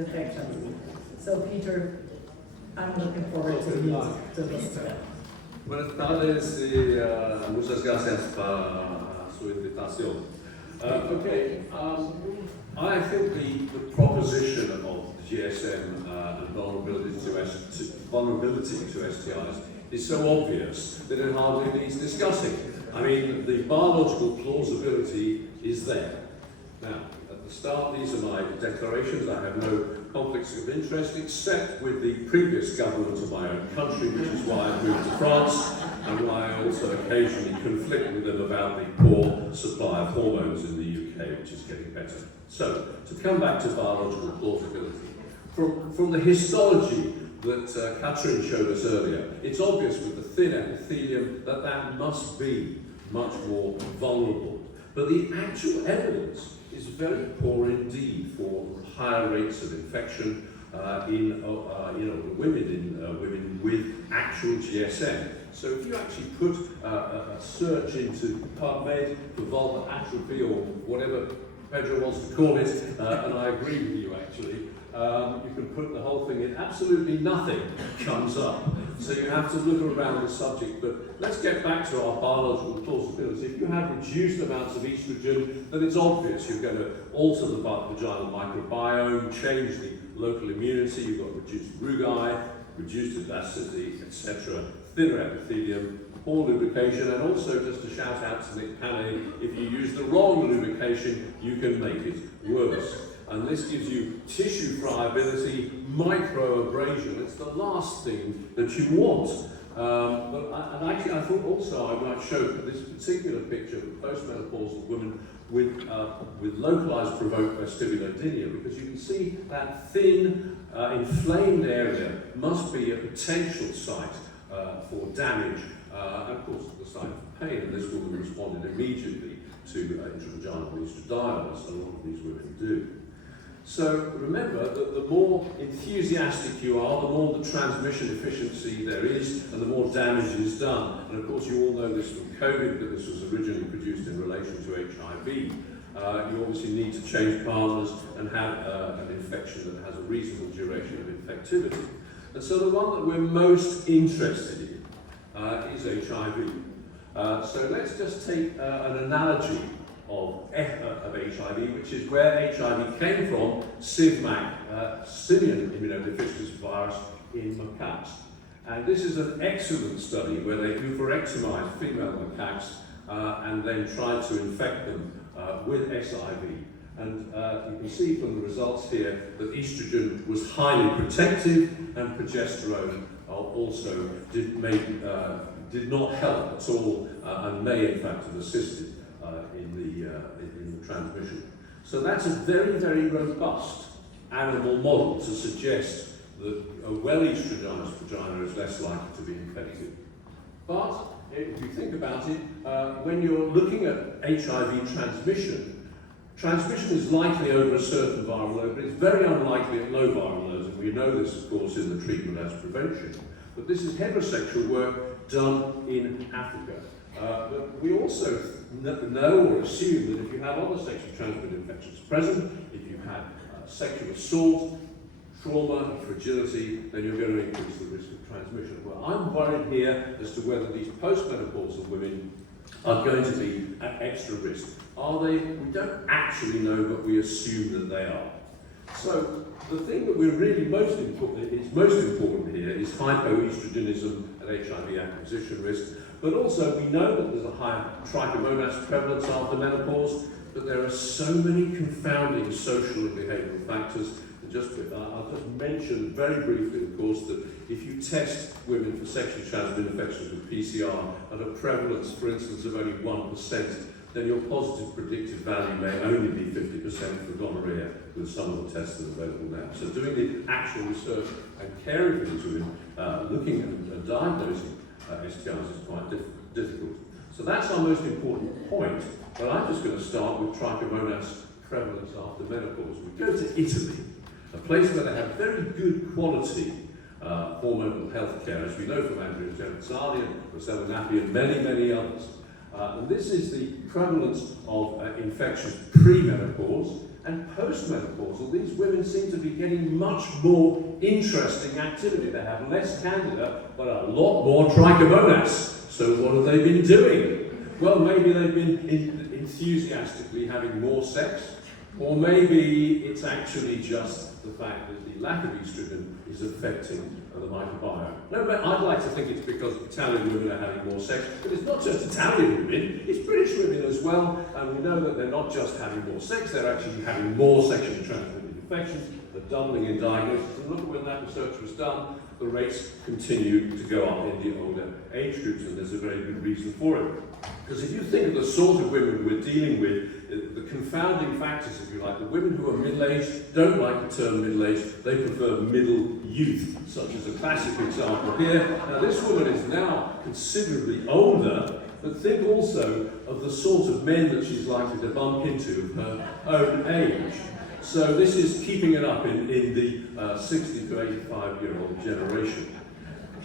infections. So Peter, I'm looking forward to this. Buenas tardes y muchas gracias por su invitación. I think the proposition of GSM and vulnerability to STIs is so obvious that it hardly needs discussing. I mean, the biological plausibility is there. Now, at the start, these are my declarations. I have no conflicts of interest except with the previous government of my own country, which is why I moved to France and why I also occasionally conflict with them about the poor supply of hormones in the UK, which is getting better. So, to come back to biological plausibility, from the histology that Katrin showed us earlier, it's obvious with the thin epithelium that must be much more vulnerable. But the actual evidence is very poor indeed for higher rates of infection in women with actual GSM. So if you actually put a search into PubMed for vulvar atrophy or whatever Pedro wants to call it, and I agree with you actually, you can put the whole thing in, absolutely nothing comes up. So you have to look around the subject, but let's get back to our biological plausibility. If you have reduced amounts of estrogen, then it's obvious you're going to alter the vaginal microbiome, change the local immunity, you've got reduced rugae, reduced elasticity, etc., thinner epithelium, poor lubrication, and also just to shout out to Nick Panay, if you use the wrong lubrication, you can make it worse. And this gives you tissue friability, microabrasion. It's the last thing that you want. And actually, I thought also I might show this particular picture of postmenopausal women with localized provoked vestibulodynia, because you can see that thin, inflamed area must be a potential site for damage. And of course, the site of pain, and this woman responded immediately to intravaginal estradiol, as a lot of these women do. So remember that the more enthusiastic you are, the more the transmission efficiency there is, and the more damage is done. And of course, you all know this from COVID, that this was originally produced in relation to HIV. You obviously need to change partners and have an infection that has a reasonable duration of infectivity. And so the one that we're most interested in is HIV. So let's just take an analogy of HIV, which is where HIV came from, SIVMAC, simian immunodeficiency virus in macaques. And this is an excellent study where they oophorectomized female macaques and then tried to infect them with SIV. And you can see from the results here that estrogen was highly protective, and progesterone also did not help at all, and may in fact have assisted in the transmission. So that's a very, very robust animal model to suggest that a well-estrogenized vagina is less likely to be infected. But if you think about it, when you're looking at HIV transmission is likely over a certain viral load, but it's very unlikely at low viral loads, and we know this, of course, in the treatment as prevention. But this is heterosexual work done in Africa. But we also know or assume that if you have other sexually transmitted infections present, if you've had sexual assault, trauma, fragility, then you're going to increase the risk of transmission. Well, I'm worried here as to whether these postmenopausal women are going to be at extra risk. Are they? We don't actually know, but we assume that they are. So the thing that we're really most important here is hypoestrogenism and HIV acquisition risk. But also we know that there's a higher trichomonas prevalence after menopause, but there are so many confounding social and behavioural factors. I'll just mention very briefly, of course, that if you test women for sexually transmitted infections with PCR at a prevalence, for instance, of only 1%, then your positive predictive value may only be 50% for gonorrhea with some of the tests that are available now. So doing the actual research and caring for these women, looking and diagnosing STIs is quite difficult. So that's our most important point, but I'm just going to start with trichomonas prevalence after menopause. We go to Italy, a place where they have very good quality hormonal health care, as we know from Andrea Genizzani and Rossella Nappi and many, many others. And this is the prevalence of infections pre-menopause. And postmenopausal, these women seem to be getting much more interesting activity. They have less candida, but a lot more trichomonas. So what have they been doing? Well, maybe they've been enthusiastically having more sex, or maybe it's actually just the fact that the lack of estrogen is affecting the microbiome. No, but I'd like to think it's because Italian women are having more sex, but it's not just Italian women, it's British women as well, and we know that they're not just having more sex, they're actually having more sexually transmitted infections, they're doubling in diagnosis, and look, when that research was done, the rates continue to go up in the older age groups, and there's a very good reason for it. Because if you think of the sort of women we're dealing with, the confounding factors, if you like, the women who are middle-aged don't like the term middle-aged, they prefer middle youth, such as a classic example here. Now this woman is now considerably older, but think also of the sort of men that she's likely to bump into of her own age. So this is keeping it up in the 60 to 85-year-old generation.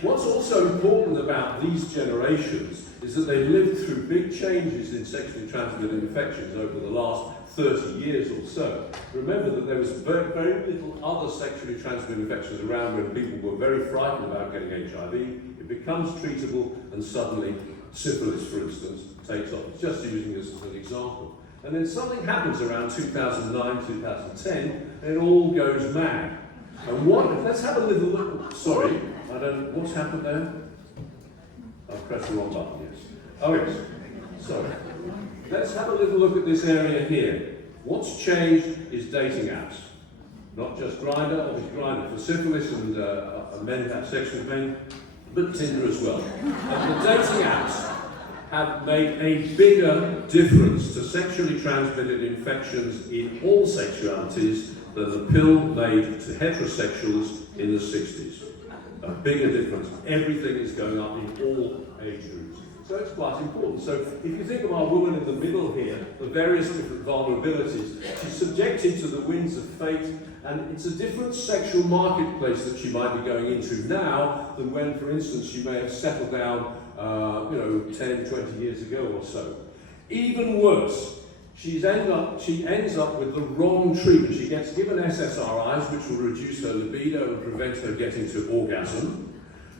What's also important about these generations is that they've lived through big changes in sexually transmitted infections over the last 30 years or so. Remember that there was very, very little other sexually transmitted infections around when people were very frightened about getting HIV. It becomes treatable and suddenly syphilis, for instance, takes off. Just using this as an example. And then something happens around 2009, 2010, and it all goes mad. And let's have a little look. Sorry, what's happened there? I've pressed the wrong button, yes. Oh, yes. Sorry. Let's have a little look at this area here. What's changed is dating apps. Not just Grindr, obviously Grindr for syphilis and men who have sex with men, but Tinder as well. And the dating apps have made a bigger difference to sexually transmitted infections in all sexualities than the pill made to heterosexuals in the 60s. A bigger difference. Everything is going up in all age groups. So it's quite important. So if you think of our woman in the middle here, the various different vulnerabilities, she's subjected to the winds of fate, and it's a different sexual marketplace that she might be going into now than when, for instance, she may have settled down 10, 20 years ago or so. Even worse, she ends up with the wrong treatment. She gets given SSRIs, which will reduce her libido and prevent her getting to orgasm.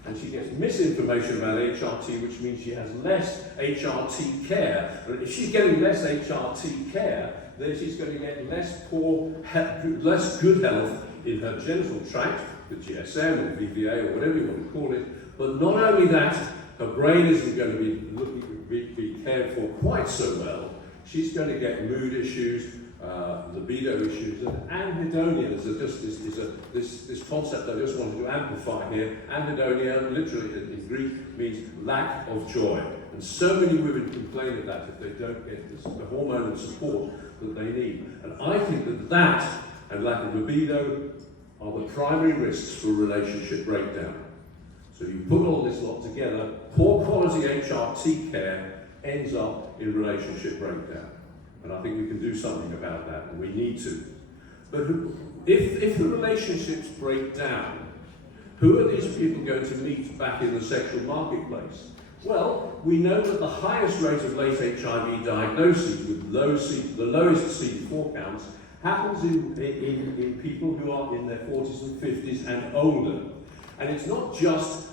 And she gets misinformation about HRT, which means she has less HRT care. And if she's getting less HRT care, then she's going to get less good health in her genital tract, the GSM or VVA or whatever you want to call it. But not only that, her brain isn't going to be cared for quite so well. She's going to get mood issues, libido issues, and anhedonia. There's this concept I just wanted to amplify here. Anhedonia, literally in Greek, means lack of joy. And so many women complain of that if they don't get the hormonal support that they need. And I think that and lack of libido are the primary risks for relationship breakdown. So you put all this lot together, poor quality HRT care ends up in relationship breakdown. And I think we can do something about that, and we need to. But if the relationships break down, who are these people going to meet back in the sexual marketplace? Well, we know that the highest rate of late HIV diagnoses with the lowest CD4 counts happens in people who are in their 40s and 50s and older. And it's not just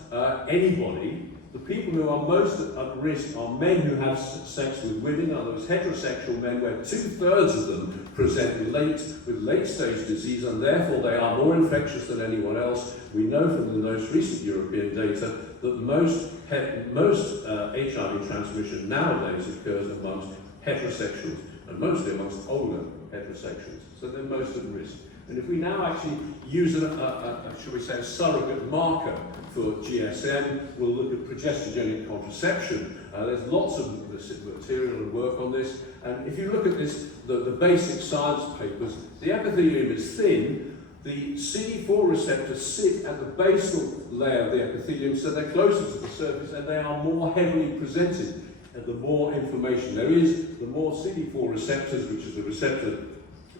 anybody. The people who are most at risk are men who have sex with women, in other words, heterosexual men, where 2/3 of them present with late-stage disease, and therefore they are more infectious than anyone else. We know from the most recent European data that most HIV transmission nowadays occurs amongst heterosexuals, and mostly amongst older heterosexuals. So they're most at risk. And if we now actually use shall we say, a surrogate marker for GSM, we'll look at progestogenic contraception. There's lots of material and work on this. And if you look at this, the basic science papers, the epithelium is thin. The CD4 receptors sit at the basal layer of the epithelium, so they're closer to the surface and they are more heavily presented. And the more information there is, the more CD4 receptors, which is the receptor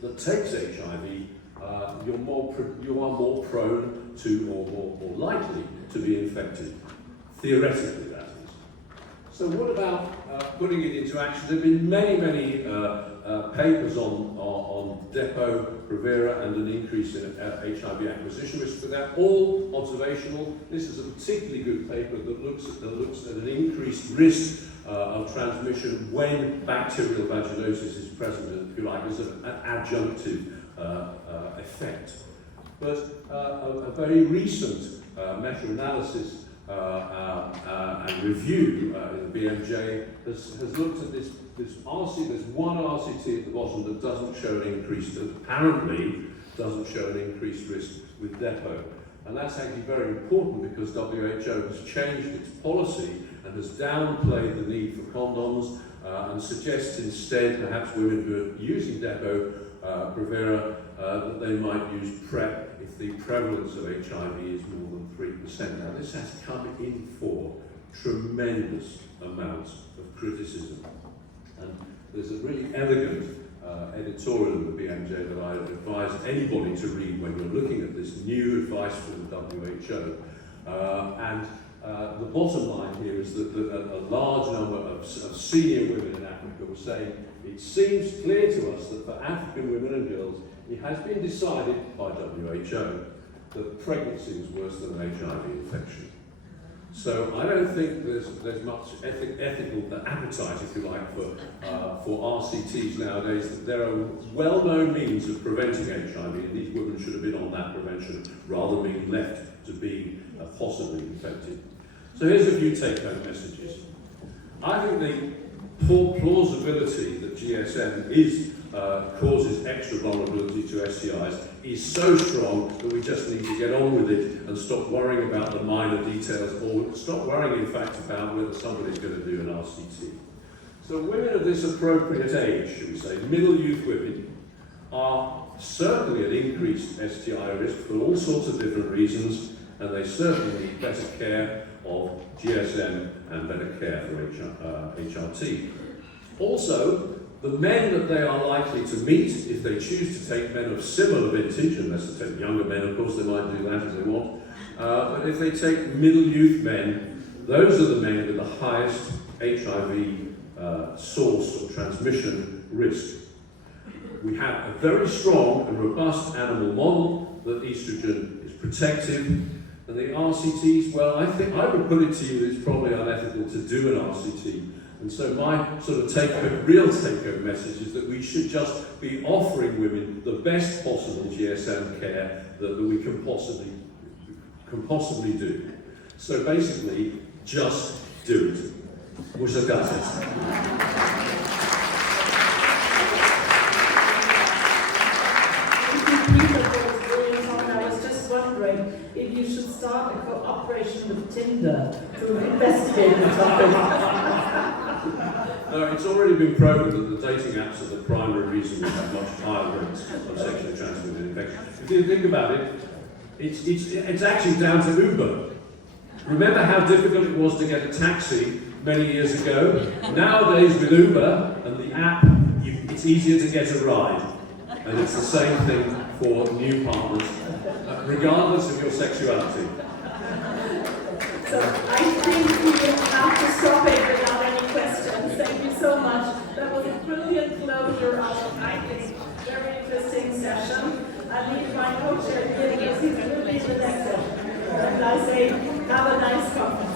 that takes HIV, you are more prone to, or more likely to be infected. Theoretically, that is. So what about putting it into action? There have been many papers on Depo, Provera, and an increase in HIV acquisition risk, but they're all observational. This is a particularly good paper that looks at an increased risk of transmission when bacterial vaginosis is present, if you like, as an adjunctive effect. But a very recent meta-analysis and review in the BMJ has looked at this RCT. There's one RCT at the bottom that doesn't show an increase, that apparently doesn't show an increased risk with Depo. And that's actually very important because WHO has changed its policy and has downplayed the need for condoms and suggests instead perhaps women who are using Depo, Provera, that they might use PrEP if the prevalence of HIV is more than 3%. Now this has come in for tremendous amounts of criticism. And there's a really elegant editorial in the BMJ that I advise anybody to read when you're looking at this new advice from the WHO. The bottom line here is that a large number of senior women in Africa were saying, it seems clear to us that for African women and girls, it has been decided by WHO that pregnancy is worse than an HIV infection. So I don't think there's much ethical appetite, if you like, for RCTs nowadays. There are well-known means of preventing HIV, and these women should have been on that prevention rather than being left to be possibly infected. So here's a few take-home messages. I think the poor plausibility that GSM causes extra vulnerability to STIs is so strong that we just need to get on with it and stop worrying about the minor details, or stop worrying, in fact, about whether somebody's going to do an RCT. So women of this appropriate age, should we say, middle youth women, are certainly at increased STI risk for all sorts of different reasons, and they certainly need better care of GSM and better care for HRT. Also, the men that they are likely to meet, if they choose to take men of similar vintage, unless they take younger men, of course, they might do that if they want, but if they take middle youth men, those are the men with the highest HIV source of transmission risk. We have a very strong and robust animal model that estrogen is protective, and the RCTs, well, I think I would put it to you that it's probably unethical to do an RCT. And so my sort of real take-home message is that we should just be offering women the best possible GSM care that we can possibly do. So basically, just do it. Muchas gracias. I was just wondering if you should start a cooperation with Tinder to investigate the topic. No, it's already been proven that the dating apps are the primary reason we have much higher rates of sexually transmitted infection. If you think about it, it's actually down to Uber. Remember how difficult it was to get a taxi many years ago? Nowadays with Uber and the app, it's easier to get a ride. And it's the same thing for new partners, regardless of your sexuality. So I think we have to stop it without any questions. Thank you so much. That was a brilliant closure of, I think, very interesting session. I leave my co-chair here because he's really the next one. And I say, have a nice conference.